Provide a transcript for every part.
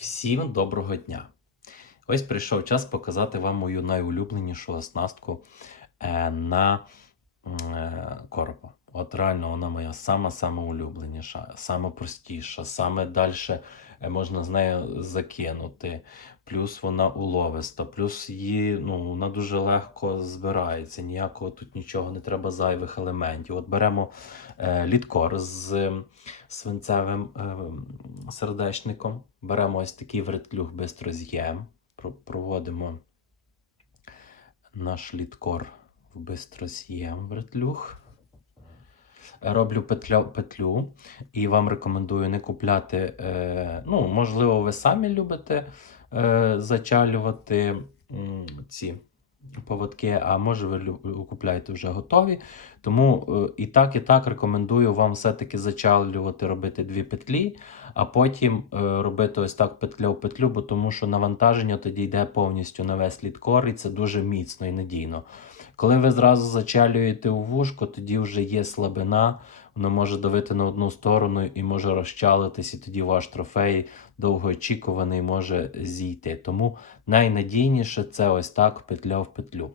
Всім доброго дня! Ось прийшов час показати вам мою найулюбленішу оснастку е, на е, коропа. От реально вона моя сама-сама улюбленіша, сама простіша, саме далі можна з нею закинути. Плюс вона уловиста, плюс її ну, вона дуже легко збирається, ніякого тут нічого не треба зайвих елементів. От беремо е, літкор з свинцевим е, сердечником. Беремо ось такий вертлюг бистроз'єм, про- проводимо наш літкор в бистроз'єм вертлюг. Роблю петля, петлю і вам рекомендую не купляти. Е, ну, можливо, ви самі любите е, зачалювати ці поводки, а може ви купляєте вже готові. Тому е, і так, і так рекомендую вам все-таки зачалювати, робити дві петлі, а потім робити ось так петля в петлю, бо тому що навантаження тоді йде повністю на весь літкор, і це дуже міцно і надійно. Коли ви зразу зачалюєте у вушко, тоді вже є слабина, воно може давити на одну сторону і може розчалитись, і тоді ваш трофей довгоочікуваний може зійти. Тому найнадійніше це ось так петля в петлю.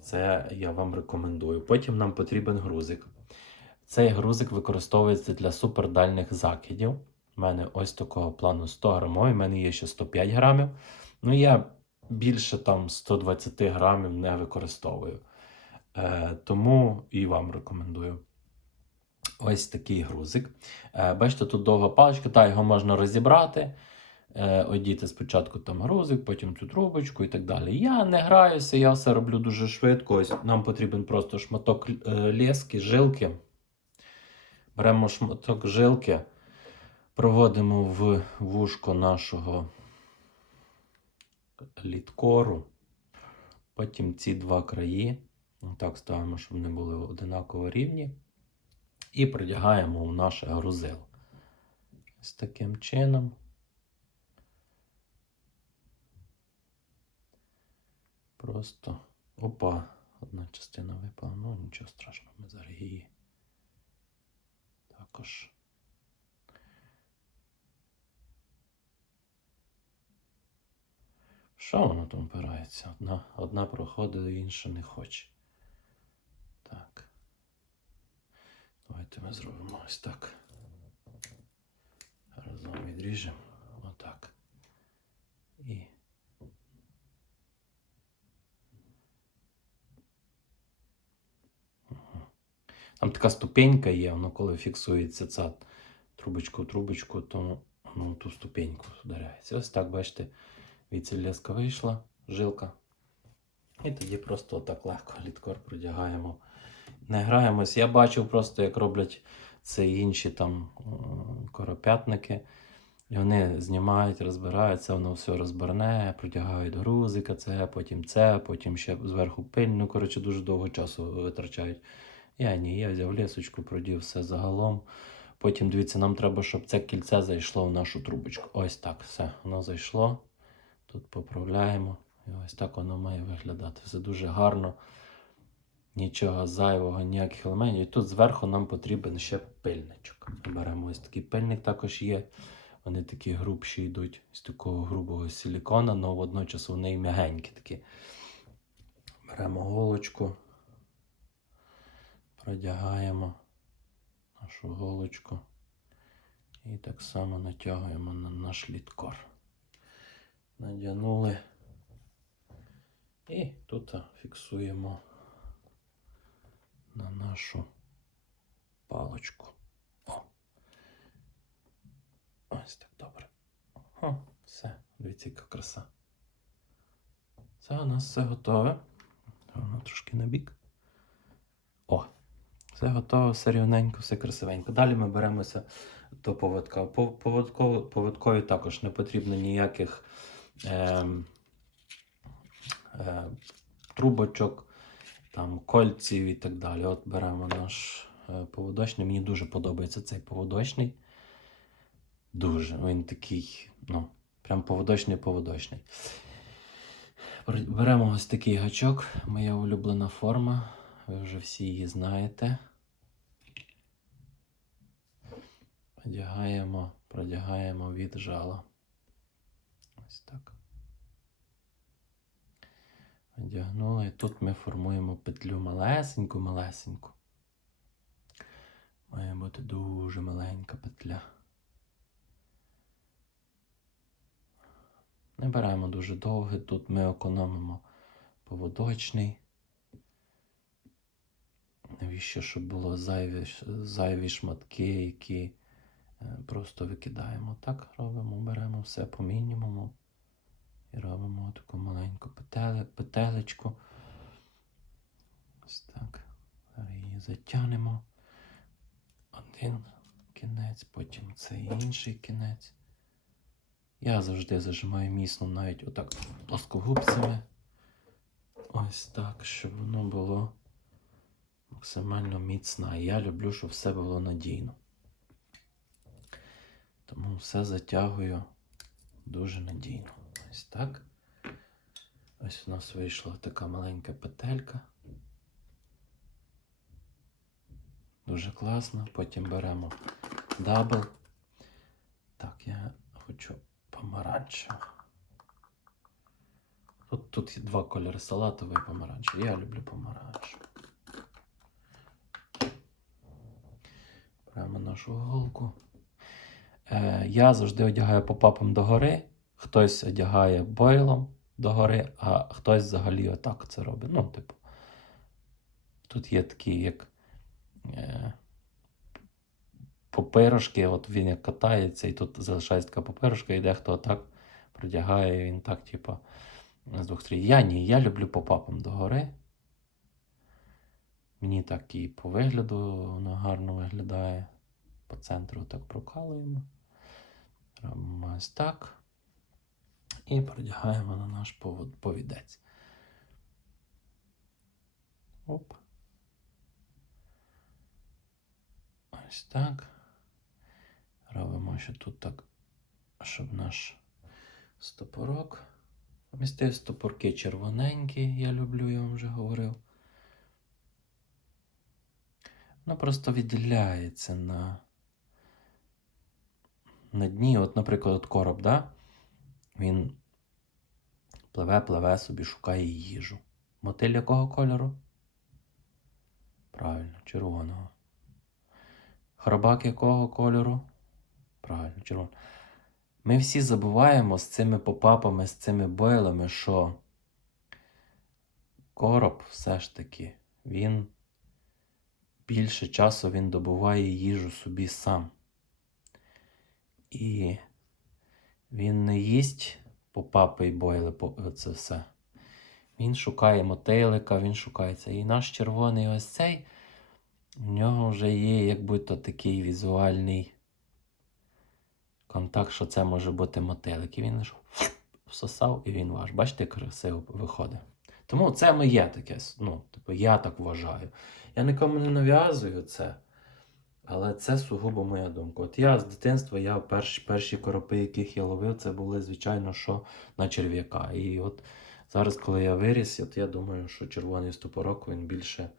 Це я вам рекомендую. Потім нам потрібен грузик. Цей грузик використовується для супердальних закидів. У мене ось такого плану 100 грамовий, у мене є ще 105 грамів. Ну, я більше там 120 грамів не використовую. Е, тому і вам рекомендую. Ось такий грузик. Е, бачите, тут довга паличка, та його можна розібрати. Е, одіти спочатку там грузик, потім цю трубочку і так далі. Я не граюся, я все роблю дуже швидко. Ось нам потрібен просто шматок е, лески, жилки. Беремо шматок жилки, проводимо в вушко нашого літкору. Потім ці два краї. Так ставимо, щоб вони були одинаково рівні. І продягаємо в наше грузило. Ось таким чином. Просто опа, одна частина випала. Ну, нічого страшного, ми зараз її також. Що воно там опирається? Одна, одна проходить, інша не хоче. Так. Давайте ми зробимо ось так. Разом відріжемо. Отак. І. Там така ступенька є, воно коли фіксується ця трубочка в трубочку, то воно ту ступеньку ударяється. Ось так, бачите, віці вийшла, жилка. І тоді просто отак легко літкор продягаємо. Не граємось. Я бачив просто, як роблять це інші там коропятники. І вони знімають, розбираються, воно все розберне, протягають грузика, це, потім це, потім ще зверху пиль. Ну, коротше, дуже довго часу витрачають. Я ні, я взяв лісочку, продів все загалом. Потім, дивіться, нам треба, щоб це кільце зайшло в нашу трубочку. Ось так, все, воно зайшло. Тут поправляємо. І ось так воно має виглядати. Все дуже гарно. Нічого зайвого, ніяких елементів. І тут зверху нам потрібен ще пильничок. Беремо ось такий пильник також є. Вони такі грубші йдуть з такого грубого силікона, але водночас вони і м'ягенькі такі. Беремо голочку, продягаємо нашу голочку і так само натягуємо на наш літкор. Надягнули. І тут фіксуємо на нашу паличку. О. Ось так добре. О, все, дивіться, яка краса. Це у нас все готове. Воно трошки на бік. О, все готово, все рівненько, все красивенько. Далі ми беремося до поводка. Поводкові також не потрібно ніяких ем, е, трубочок, там, кольців і так далі. От беремо наш е, поводочний. Мені дуже подобається цей поводочний. Дуже. Він такий, ну, прям поводочний-поводочний. Беремо ось такий гачок, моя улюблена форма. Ви вже всі її знаєте. Одягаємо, продягаємо від жала. Ось так. Одягнули. І тут ми формуємо петлю малесеньку, малесеньку. Має бути дуже маленька петля. Не беремо дуже довге, тут ми економимо поводочний. Навіщо, щоб було зайві, зайві шматки, які е, просто викидаємо. Так робимо, беремо все по мінімуму і робимо таку маленьку петеле, петелечку. Ось так. Зараз її затягнемо. Один кінець, потім цей інший кінець. Я завжди зажимаю міцно навіть отак плоскогубцями. Ось так, щоб воно було максимально міцно. Я люблю, щоб все було надійно. Тому все затягую дуже надійно. Ось так. Ось у нас вийшла така маленька петелька. Дуже класно. Потім беремо дабл. Так, я хочу помаранчеву. Тут, тут є два кольори салатовий і помаранчевий. Я люблю помаранчеву. Беремо нашу голку. Е, я завжди одягаю попапом догори. Хтось одягає бойлом догори, а хтось взагалі отак це робить. Ну, типу, тут є такі, як е, попирожки, от він як катається, і тут залишається така попирожка, і дехто отак продягає, і він так, типу, з двох сторін. Я ні, я люблю попапом догори. Мені так і по вигляду воно гарно виглядає. По центру так прокалуємо. Ось так. І продягаємо на наш повідець. Оп. Ось так. Робимо ще тут так, щоб наш стопорок. Вмістив стопорки червоненькі, я люблю, я вам вже говорив. Воно просто відділяється на, на дні. От, наприклад, короб, да? Він пливе, пливе собі, шукає їжу. Мотиль якого кольору? Правильно, червоного. Хробак якого кольору? Правильно, червоного. Ми всі забуваємо з цими попапами, з цими бойлами, що короб все ж таки, він більше часу він добуває їжу собі сам. І він не їсть попапи і бойли, по- це все. Він шукає мотилика, він шукає це. І наш червоний ось цей, в нього вже є як будто такий візуальний контакт, що це може бути мотилик. І він ж всосав, і він ваш. Бачите, красиво виходить. Тому це моє таке, ну, типу, я так вважаю. Я нікому не нав'язую це, але це сугубо моя думка. От я з дитинства, я перші, перші коропи, яких я ловив, це були, звичайно, що на черв'яка. І от зараз, коли я виріс, от я думаю, що червоний стопорок він більше,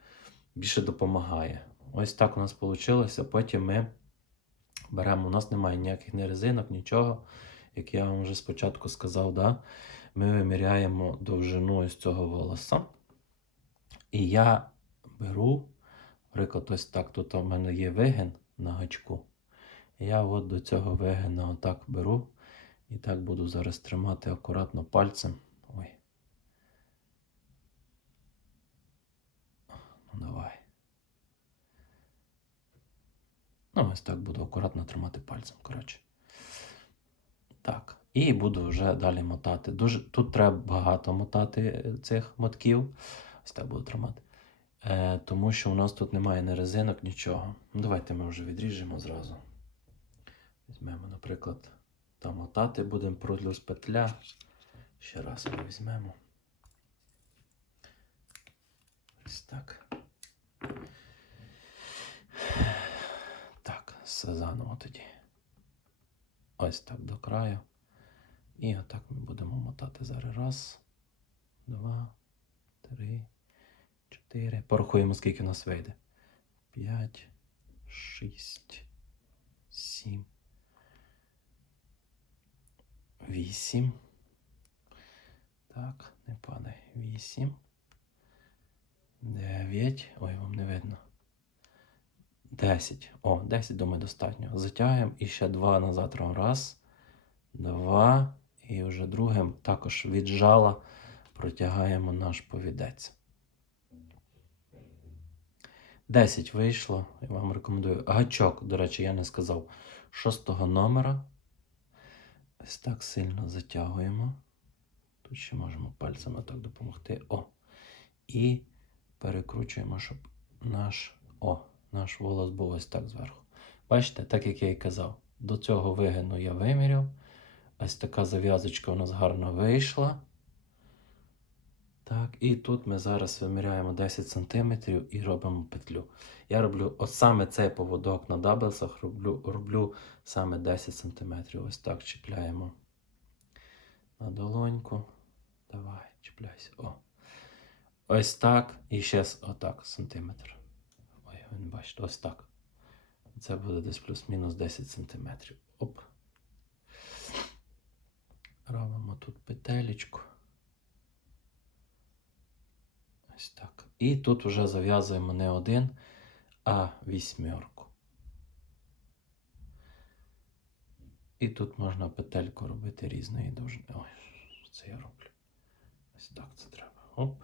більше допомагає. Ось так у нас вийшло. Потім ми беремо, у нас немає ніяких ні резинок, нічого. Як я вам вже спочатку сказав, да? ми виміряємо довжину ось цього волоса. І я беру, наприклад, ось так, тут у мене є вигин на гачку. Я от до цього вигина отак беру. І так буду зараз тримати акуратно пальцем. Ой. Ну, давай. Ну, ось так буду акуратно тримати пальцем, коротше. Так. І буду вже далі мотати. Дуже, тут треба багато мотати е, цих мотків. Ось так буду тримати. Е, тому що у нас тут немає ні резинок, нічого. Ну, давайте ми вже відріжемо зразу. Візьмемо, наприклад, там мотати будемо плюс петля. Ще раз ми візьмемо. Ось так. Так, все заново тоді. Ось так до краю. І отак ми будемо мотати зараз. Раз, два, три, чотири. Порахуємо, скільки у нас вийде. П'ять, шість, сім, вісім, Так, не падай. Вісім. Дев'ять. Ой, вам не видно. Десять. О, десять, думаю, достатньо. Затягуємо і ще два назад. робимо. Раз, два. І вже другим також від жала протягаємо наш повідець. 10 вийшло. Я вам рекомендую. Гачок, до речі, я не сказав. Шостого номера. Ось так сильно затягуємо. Тут ще можемо пальцями так допомогти. О. І перекручуємо, щоб наш о, наш волос був ось так зверху. Бачите, так як я і казав, до цього вигину я виміряв. Ось така зав'язочка у нас гарно вийшла. Так, і тут ми зараз виміряємо 10 см і робимо петлю. Я роблю от саме цей поводок на даблсах, роблю, роблю саме 10 см. Ось так чіпляємо на долоньку. Давай, чіпляйся. О. Ось так. І ще отак сантиметр. Ой, ви не бачите, ось так. Це буде десь плюс-мінус 10 см. Оп. Робимо тут петелечку. Ось так. І тут вже зав'язуємо не один, а вісьмерку. І тут можна петельку робити різної довжини. Ой, це я роблю. Ось так це треба. Оп.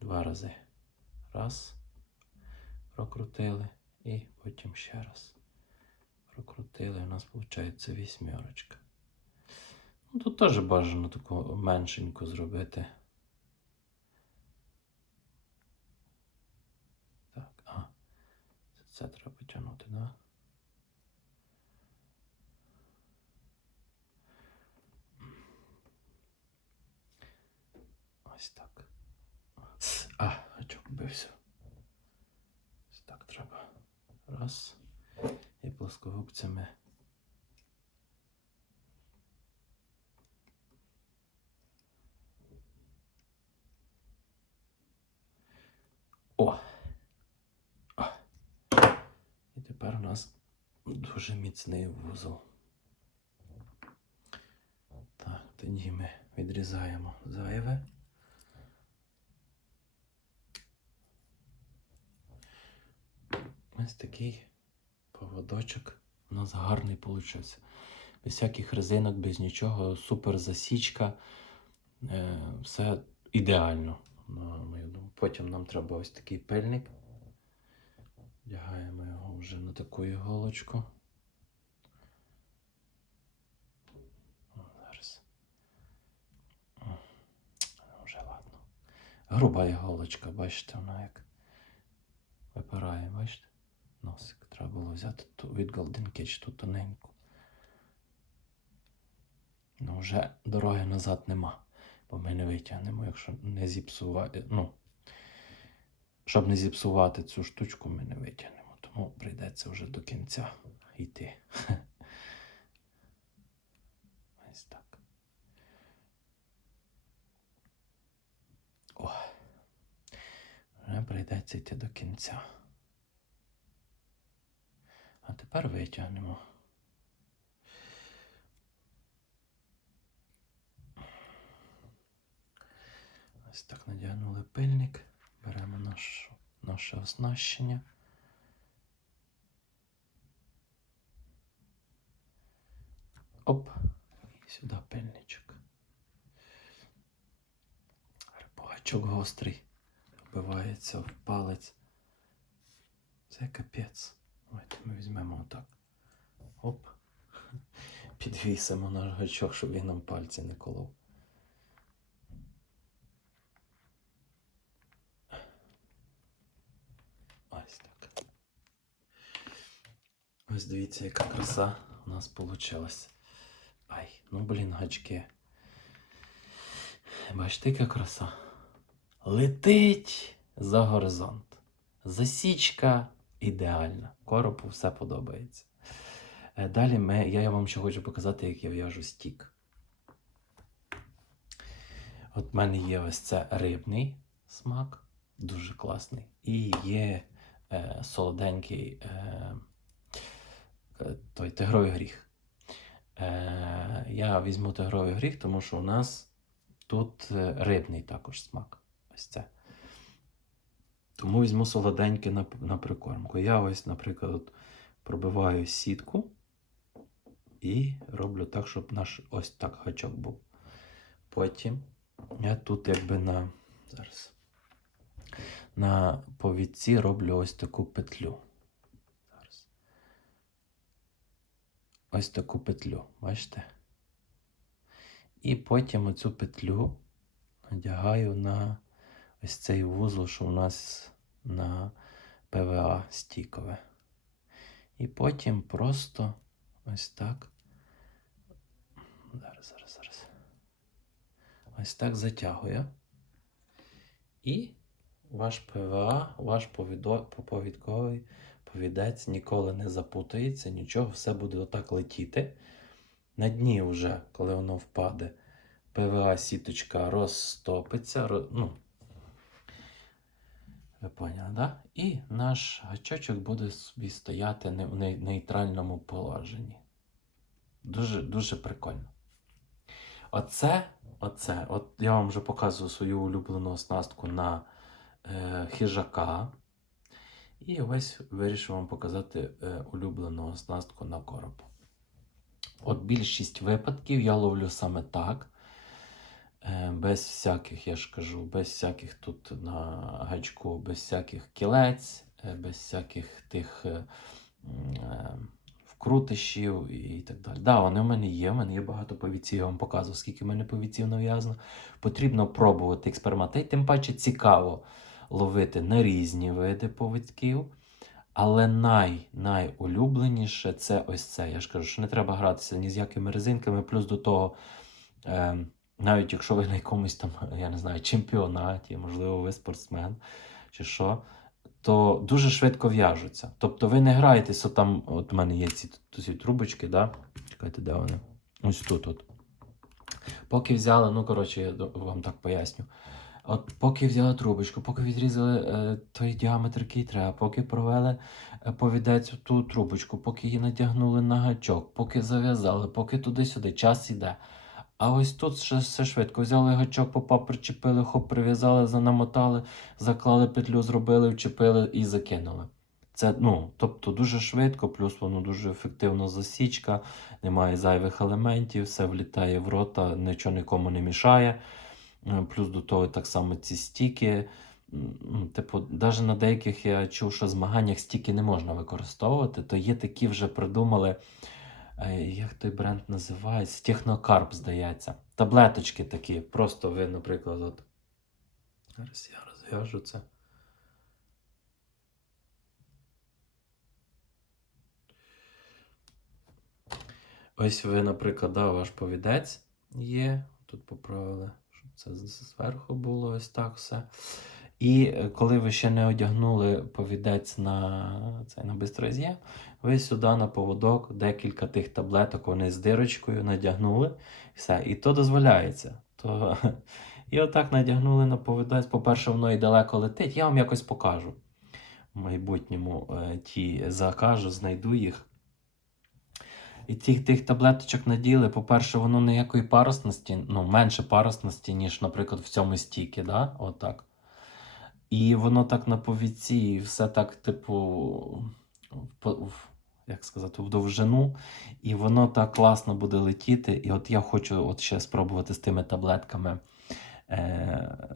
Два рази. Раз. Прокрутили. І потім ще раз. Прокрутили. У нас виходить вісьмерочка. Ну, тут теж бажано таку меншеньку зробити. Так, а. Це, треба потягнути, да? Ось так. А, гачок бився. Ось так треба. Раз. І плоскогубцями. О! А. І тепер у нас дуже міцний вузол. Так, тоді ми відрізаємо зайве. Ось такий поводочок у нас гарний получився. Без всяких резинок, без нічого, супер засічка. Е, все ідеально. Потім нам треба ось такий пильник. Вдягаємо його вже на таку іголочку. Зараз. Вже ладно. Груба іголочка, бачите, вона як випирає, бачите? Носик. Треба було взяти ту від Golden Cage ту тоненьку. Ну, вже дороги назад нема, бо ми не витягнемо, якщо не зіпсувати. Ну, щоб не зіпсувати цю штучку, ми не витягнемо. Тому прийдеться вже до кінця йти. Ось так. О. Вже прийдеться йти до кінця. А тепер витягнемо. Ось так надягнули пильник. Беремо наш, наше оснащення. Оп. І сюди пильничок. Рибачок гострий. Вбивається в палець. Це капець. Давайте ми візьмемо отак. Оп. Підвісимо наш гачок, щоб він нам пальці не колов. Ось так. Ось дивіться, яка краса у нас вийшла. Ай, ну блін, гачки. Бачите, яка краса. Летить за горизонт. Засічка ідеальна. Коропу все подобається. Е, Далі ми, я вам ще хочу показати, як я в'яжу стік. От в мене є ось це рибний смак, дуже класний. І є е, солоденький е, той тигровий гріх. Е, я візьму тигровий гріх, тому що у нас тут е, рибний також смак. Ось це. Тому візьму солоденьке на, на прикормку. Я ось, наприклад, от пробиваю сітку і роблю так, щоб наш ось так гачок був. Потім я тут якби на зараз на повідці роблю ось таку петлю. Ось таку петлю, бачите? І потім оцю петлю надягаю на ось цей вузол, що у нас на ПВА стікове. І потім просто ось так. Зараз, зараз, зараз. Ось так затягую. І ваш ПВА, ваш повідковий повідець ніколи не запутається, нічого, все буде отак летіти. На дні вже, коли воно впаде, ПВА сіточка розтопиться. ро- ну, ви поняли, да? І наш гачочок буде собі стояти в нейтральному положенні. Дуже, дуже прикольно. Оце, оце, от я вам вже показую свою улюблену оснастку на е, хижака. І ось вирішив вам показати е, улюблену оснастку на короб. От більшість випадків я ловлю саме так. Е, без всяких, я ж кажу, без всяких тут на гачку, без всяких кілець, е, без всяких тих вкрутишів і так далі. Да, вони в мене є, в мене є багато повіців, я вам показував, скільки в мене повіців нав'язано. Потрібно пробувати експерименти. Тим паче цікаво ловити на різні види повідків. Але най, найулюбленіше це ось це. Я ж кажу, що не треба гратися ні з якими резинками. Плюс до того, е, навіть якщо ви на якомусь там, я не знаю, чемпіонаті, можливо, ви спортсмен чи що, то дуже швидко в'яжуться. Тобто ви не граєтеся там, от у мене є ці, ці трубочки, да? чекайте, де вони? Ось тут. От. Поки взяли, ну коротше, я вам так поясню. От поки взяли трубочку, поки відрізали е, той діаметр, який треба, поки провели е, повідець ту трубочку, поки її надягнули на гачок, поки зав'язали, поки туди-сюди, час іде. А ось тут ще все швидко. Взяли гачок, попа причепили, хоп, прив'язали, занамотали, заклали петлю, зробили, вчепили і закинули. Це, ну, тобто дуже швидко, плюс воно дуже ефективно засічка, немає зайвих елементів, все влітає в рота, нічого нікому не мішає. Е, Плюс до того так само ці стіки. Типу, навіть на деяких я чув, що змаганнях стіки не можна використовувати, то є такі вже придумали, е, як той бренд називається? Технокарп, здається. Таблеточки такі. Просто ви, наприклад, от. Зараз я розв'яжу це. Ось ви, наприклад, ваш повідець є. Тут поправили, це зверху було ось так все. І е, коли ви ще не одягнули повідець на цей на бистроз'є, ви сюди на поводок декілька тих таблеток вони з дирочкою надягнули. Все. І то дозволяється. То... І отак надягнули на повідець. По-перше, воно і далеко летить. Я вам якось покажу. В майбутньому е, ті закажу, знайду їх. І тих, тих таблеточок наділи, по-перше, воно ніякої парусності, ну, менше парусності, ніж, наприклад, в цьому стікі, да? Отак. І воно так на повіці, і все так, типу, як сказати, в довжину, і воно так класно буде летіти. І от я хочу от ще спробувати з тими таблетками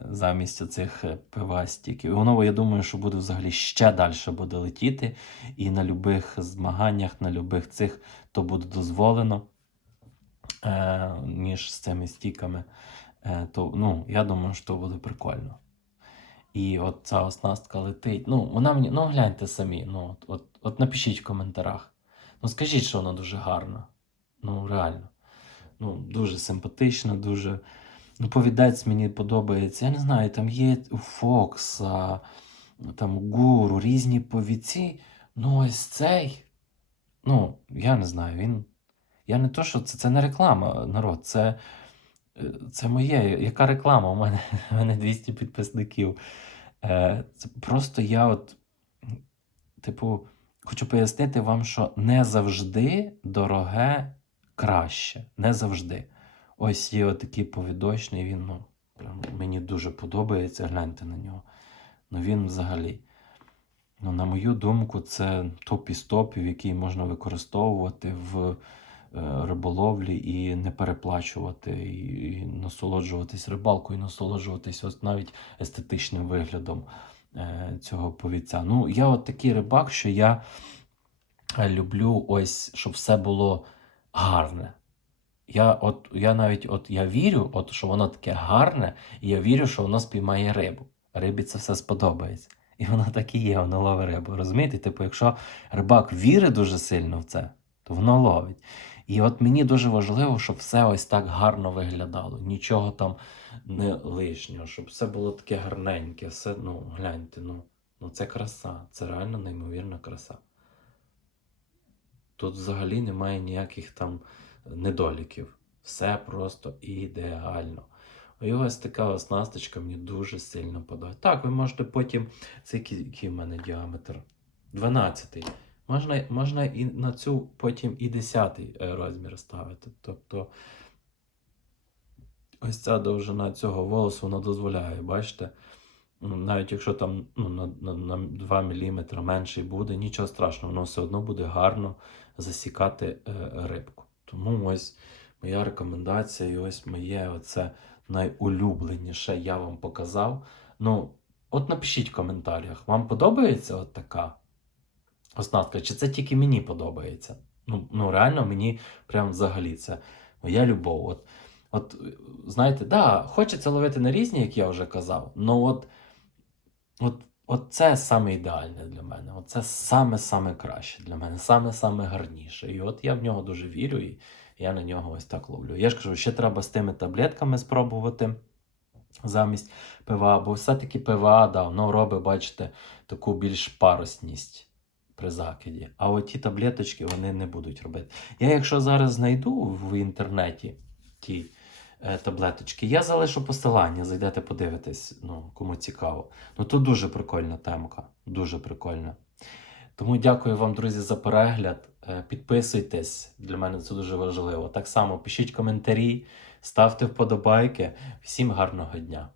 замість цих пива стіків. І воно, я думаю, що буде взагалі ще далі буде летіти. І на любих змаганнях, на любих цих то буде дозволено, е, ніж з цими стіками. Е, то, ну, я думаю, що буде прикольно. І от ця оснастка летить. Ну, вона мені, ну гляньте самі. Ну, от, от, от напишіть в коментарях. Ну, скажіть, що вона дуже гарна. Ну, реально. Ну, дуже симпатична, дуже. Ну, повідець мені подобається. Я не знаю, там є у Фокса, там гуру, різні повіці. Ну, ось цей. Ну, я не знаю, він. Я не то, що це, це не реклама, народ, це, е, це моє. Яка реклама? У мене, у мене 200 підписників. Е, Це просто я от, типу, хочу пояснити вам, що не завжди дороге краще. Не завжди. Ось є отакий повідочний, він ну, прям мені дуже подобається. Гляньте на нього. Ну він взагалі. Ну, на мою думку, це топ із топів, який можна використовувати в е, риболовлі і не переплачувати, і, насолоджуватись рибалкою, і насолоджуватись ось навіть естетичним виглядом е, цього повіця. Ну, я от такий рибак, що я е, люблю ось, щоб все було гарне. Я, от, я навіть от, я вірю, от, що воно таке гарне, і я вірю, що воно спіймає рибу. Рибі це все сподобається. І воно так і є, воно ловить рибу. Розумієте? Типу, якщо рибак вірить дуже сильно в це, то воно ловить. І от мені дуже важливо, щоб все ось так гарно виглядало. Нічого там не лишнього, щоб все було таке гарненьке. Все, ну, гляньте, ну, ну це краса, це реально неймовірна краса. Тут взагалі немає ніяких там недоліків. Все просто ідеально. І ось така оснасточка мені дуже сильно подобається. Так, ви можете потім. Це який, в мене діаметр? 12. Можна, можна і на цю потім і 10 розмір ставити. Тобто ось ця довжина цього волосу вона дозволяє, бачите? Навіть якщо там ну, на, на, на 2 мм менший буде, нічого страшного, воно все одно буде гарно засікати е, рибку. Тому ось моя рекомендація, і ось моє оце найулюбленіше я вам показав. Ну, от напишіть в коментарях, вам подобається от така оснастка, чи це тільки мені подобається? Ну, ну реально, мені прям взагалі це моя любов. От, от знаєте, да, хочеться ловити на різні, як я вже казав, але от, от, от це саме ідеальне для мене. От це саме-саме краще для мене, саме-саме гарніше. І от я в нього дуже вірю, і я на нього ось так ловлю. Я ж кажу, ще треба з тими таблетками спробувати замість ПВА, бо все-таки ПВА, да, воно робить, бачите, таку більш парусність при закиді. А от ті таблеточки вони не будуть робити. Я, якщо зараз знайду в інтернеті ті таблеточки, я залишу посилання, зайдете подивитись, ну, кому цікаво. Ну, то дуже прикольна темка, дуже прикольна. Тому дякую вам, друзі, за перегляд. Е, Підписуйтесь, для мене це дуже важливо. Так само пишіть коментарі, ставте вподобайки. Всім гарного дня!